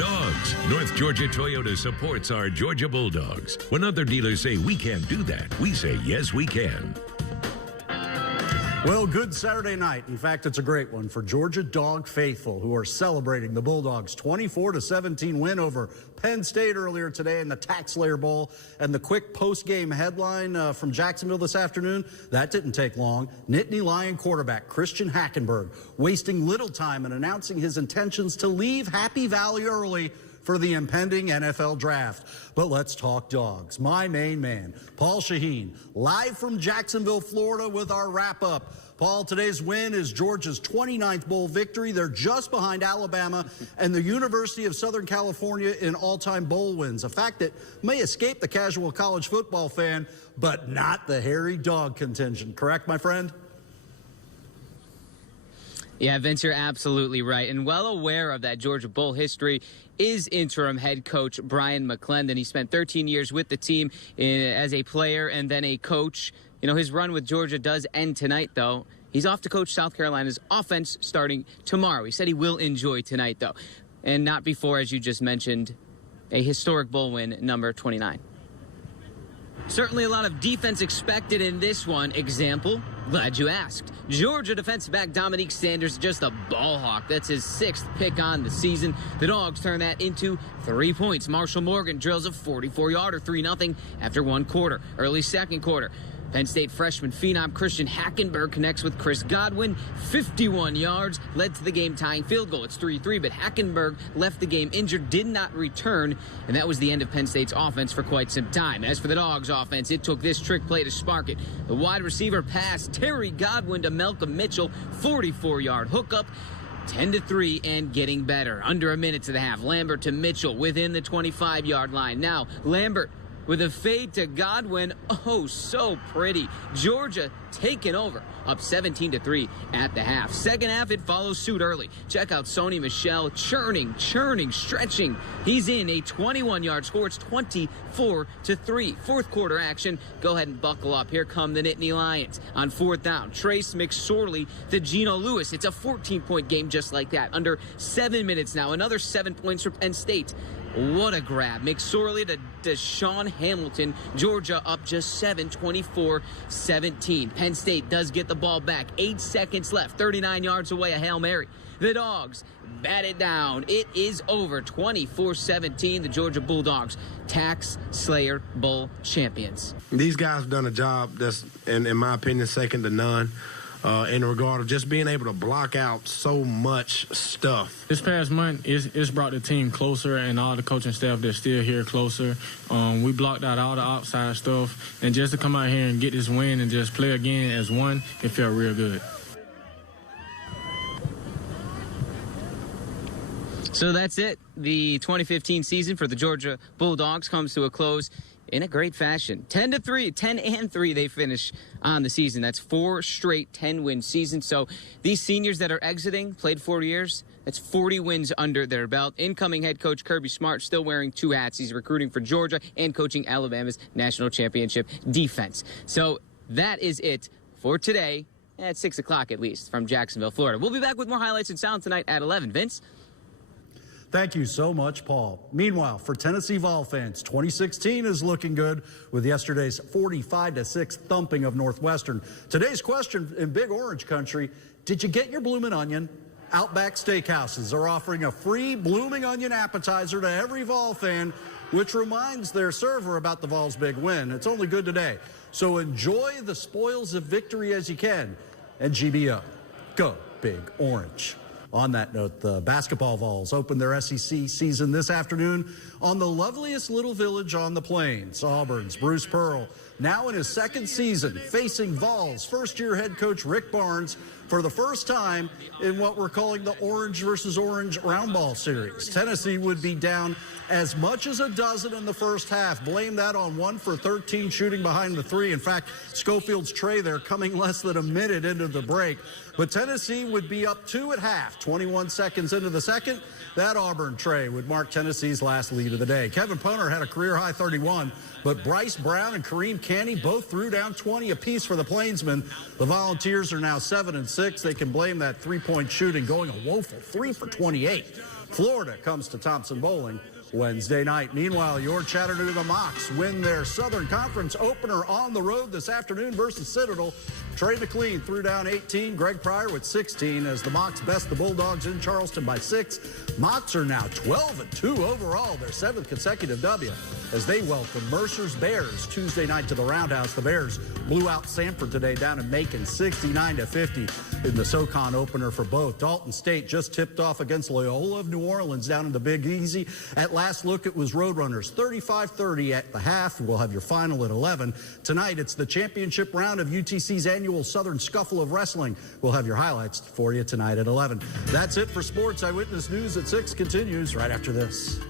Dogs. North Georgia Toyota supports our Georgia Bulldogs. When other dealers say we can't do that, we say yes, we can. Well, good Saturday night. In fact, it's a great one for Georgia Dog faithful who are celebrating the Bulldogs' 24-17 win over Penn State earlier today in the Tax Slayer Bowl. And the quick post-game headline from Jacksonville this afternoon, that didn't take long. Nittany Lion quarterback Christian Hackenberg wasting little time in announcing his intentions to leave Happy Valley early for the impending NFL draft. But let's talk dogs. My main man, Paul Shaheen, live from Jacksonville, Florida with our wrap-up. Paul, today's win is Georgia's 29th bowl victory. They're just behind Alabama and the University of Southern California in all-time bowl wins, a fact that may escape the casual college football fan, but not the hairy dog contingent. Correct, my friend? Yeah, Vince, you're absolutely right. And well aware of that Georgia Bowl history is interim head coach Brian McClendon. He spent 13 years with the team as a player and then a coach. You know, his run with Georgia does end tonight, though. He's off to coach South Carolina's offense starting tomorrow. He said he will enjoy tonight, though, and not before, as you just mentioned, a historic bowl win, number 29. Certainly a lot of defense expected in this one. Example, glad you asked. Georgia defensive back Dominique Sanders, just a ball hawk. That's his 6th pick on the season. The Dogs turn that into 3 points. Marshall Morgan drills a 44-yarder, 3-0 after 1 quarter. Early second quarter, Penn State freshman phenom Christian Hackenberg connects with Chris Godwin. 51 yards, led to the game-tying field goal. It's 3-3, but Hackenberg left the game injured, did not return, and that was the end of Penn State's offense for quite some time. As for the Dogs' offense, it took this trick play to spark it. The wide receiver pass, Terry Godwin to Malcolm Mitchell, 44-yard hookup. 10-3 and getting better. Under a minute to the half. Lambert to Mitchell within the 25-yard line. Now, Lambert with a fade to Godwin. Oh, so pretty. Georgia taking over, up 17-3 at the half. Second half, it follows suit early. Check out Sony Michel, churning, stretching. He's in a 21-yard score. It's 24-3. Fourth quarter action. Go ahead and buckle up. Here come the Nittany Lions on 4th down. Trace McSorley to Geno Lewis. It's a 14-point game just like that. Under 7 minutes now. Another 7 points for Penn State. What a grab. McSorley to Deshaun Hamilton. Georgia up just 7, 24-17. Penn State does get the ball back. 8 seconds left. 39 yards away, a Hail Mary. The Dogs bat it down. It is over. 24-17. The Georgia Bulldogs, Tax Slayer Bowl champions. These guys have done a job that's, in my opinion, second to none. In regard of just being able to block out so much stuff. This past month, it's brought the team closer, and all the coaching staff that's still here closer. We blocked out all the outside stuff, and just to come out here and get this win and just play again as one, it felt real good. So that's it. The 2015 season for the Georgia Bulldogs comes to a close in a great fashion. 10-3 they finish on the season. That's 4 straight 10-win seasons. So these seniors that are exiting, played 4 years, that's 40 wins under their belt. Incoming head coach Kirby Smart still wearing 2 hats. He's recruiting for Georgia and coaching Alabama's national championship defense. So that is it for today at 6 o'clock at least from Jacksonville, Florida. We'll be back with more highlights and sound tonight at 11. Vince? Thank you so much, Paul. Meanwhile, for Tennessee Vol fans, 2016 is looking good with yesterday's 45-6 thumping of Northwestern. Today's question in Big Orange Country, did you get your bloomin' onion? Outback Steakhouses are offering a free blooming onion appetizer to every Vol fan, which reminds their server about the Vols' big win. It's only good today. So enjoy the spoils of victory as you can. And GBO, go Big Orange. On that note, the basketball Vols open their SEC season this afternoon on the loveliest little village on the plains. Auburn's Bruce Pearl, now in his 2nd season, facing Vols first-year head coach Rick Barnes for the first time in what we're calling the Orange versus Orange round ball series. Tennessee would be down as much as a dozen in the first half. Blame that on 1 for 13 shooting behind the 3. In fact, Schofield's tray there coming less than a minute into the break. But Tennessee would be up 2 at half. 21 seconds into the second, that Auburn tray would mark Tennessee's last lead of the day. Kevin Poner had a career-high 31, but Bryce Brown and Kareem Canty both threw down 20 apiece for the Plainsmen. The Volunteers are now 7-6. They can blame that three-point shooting, going a woeful 3 for 28. Florida comes to Thompson Bowling Wednesday night. Meanwhile, your Chattanooga Mocs win their Southern Conference opener on the road this afternoon versus Citadel. Trey McLean threw down 18. Greg Pryor with 16 as the Mocs best the Bulldogs in Charleston by 6. Mocs are now 12-2 overall, their 7th consecutive W, as they welcome Mercer's Bears Tuesday night to the Roundhouse. The Bears blew out Sanford today down in Macon 69-50 in the SoCon opener for both. Dalton State just tipped off against Loyola of New Orleans down in the Big Easy. At last look, it was Roadrunners 35-30 at the half. We'll have your final at 11. Tonight, it's the championship round of UTC's annual Southern Scuffle of Wrestling. We'll have your highlights for you tonight at 11. That's it for Sports Eyewitness News at 6 continues right after this.